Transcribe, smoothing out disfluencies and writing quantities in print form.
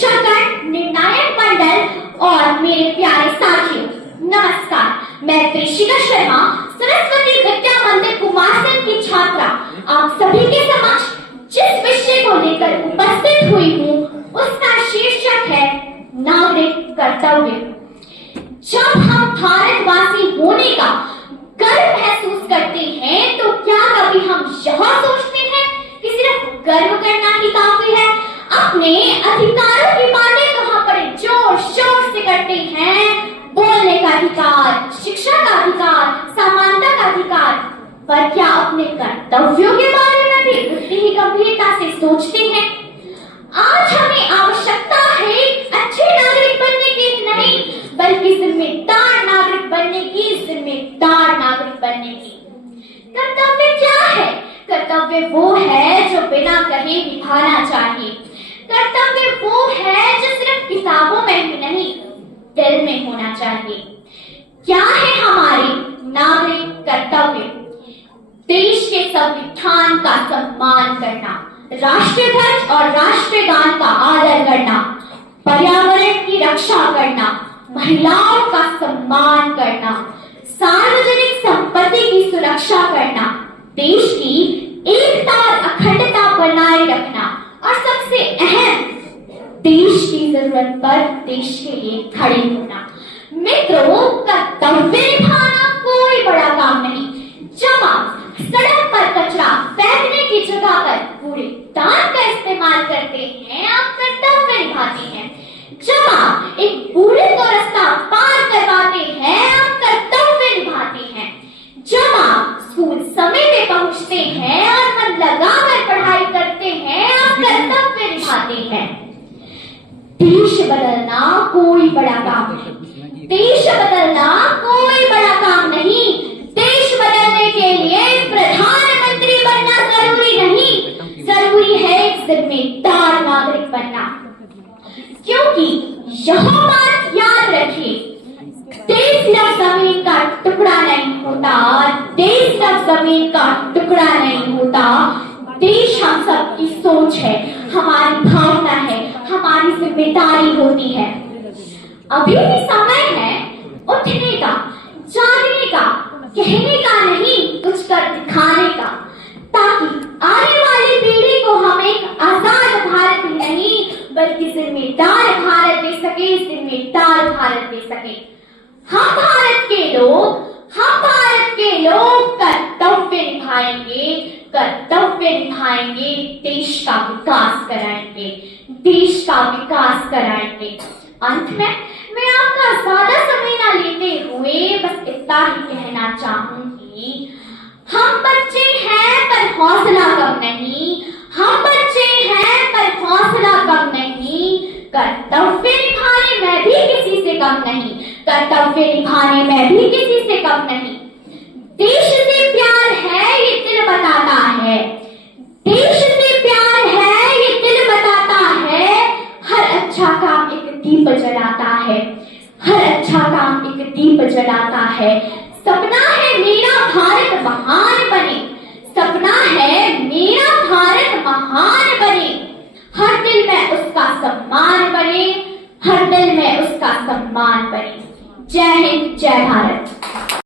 रक्षागण, निर्णायक मंडल और मेरे प्यारे साथियों, नमस्कार। मैं प्रेषिका शर्मा, सरस्वती विद्या मंदिर कुमारसैन की छात्रा, आप सभी के समक्ष जिस विषय को लेकर उपस्थित हुई हूँ उसका शीर्षक है नागरिक कर्तव्य। जब हम भारतवासी होने का गर्व महसूस करते हैं तो क्या कभी हम यह सोचते हैं कि सिर्फ गर्व करना ही काफी है? अपने अधिकारों की बातें कहाँ पर जोर शोर से करते हैं, बोलने का अधिकार, शिक्षा का अधिकार, समानता का अधिकार, पर क्या अपने कर्तव्यों के बारे में भी उतनी ही गंभीरता से सोचते हैं? आज हमें आवश्यकता है अच्छे नागरिक बनने की नहीं, बल्कि जिम्मेदार नागरिक बनने की, जिम्मेदार नागरिक बनने की। कर्तव्य क्या है? कर्तव्य वो है जो बिना कहे निभाना चाहिए। कर्तव्य वो है जो सिर्फ किताबों में ही नहीं, दिल में होना चाहिए। क्या है हमारे नागरिक कर्तव्य? देश के संविधान का सम्मान करना, राष्ट्रध्वज और राष्ट्रगान का आदर करना, पर्यावरण की रक्षा करना, महिलाओं का सम्मान करना, सार्वजनिक संपत्ति की सुरक्षा करना, देश की एकता और अखंडता बनाए रखना और सबसे अहम, देश की जरूरत पर देश के लिए खड़े होना। मित्रों, कर्तव्य निभाना कोई बड़ा काम नहीं। जमा सड़क पर कचरा फेंकने की जगह पर कूड़ेदान का इस्तेमाल करते हैं, आप कर्तव्य निभाते हैं। जमा एक बूढ़े को रास्ता पार करवाते हैं, आप कर्तव्य निभाते हैं। जमा स्कूल समय पे पहुंचते हैं और मन लगाकर पढ़ाई करते हैं, आप कर्तव्य निभाते हैं। देश बदलना कोई बड़ा काम नहीं। देश बदलना कोई बड़ा काम नहीं। देश बदलने के लिए प्रधानमंत्री बनना जरूरी नहीं, जरूरी है एक जिम्मेदार नागरिक बनना। क्योंकि यह बात याद रखिए, देश सिर्फ जमीन का टुकड़ा नहीं होता, देश सिर्फ जमीन का टुकड़ा नहीं होता। देश हम सबकी सोच है, हमारी भावना है, हमारी जिम्मेदारी होती है। अभी भी समय है उठने का, जागने का, कहने का नहीं, कुछ कर दिखाने का, ताकि आने वाली पीढ़ी को हम एक आजाद भारत नहीं बल्कि जिम्मेदार भारत दे सके, जिम्मेदार भारत दे सके। हम भारत के लोग कर्तव्य निभाएंगे, कर्तव्य निभाएंगे, देश का विकास कराएंगे, देश का विकास कराएंगे। अंत में मैं आपका ज्यादा समय ना लेते हुए बस इतना ही कहना चाहूंगी, हम बच्चे हैं पर हौसला कम नहीं, हम बच्चे हैं पर हौसला कम नहीं। कर्तव्य निभाने में भी किसी से कम नहीं, कर्तव्य निभाने में भी किसी से कम नहीं। देश से प्यार है ये दिल बताता है, देश से प्यार है ये दिल बताता है। हर अच्छा काम एक दीप जलाता है, हर अच्छा काम एक दीप जलाता है। सपना है मेरा भारत महान बने, सपना है मेरा भारत महान बने। हर दिल में उसका सम्मान बने, हर दिल में उसका सम्मान बने। जय हिंद, जय भारत।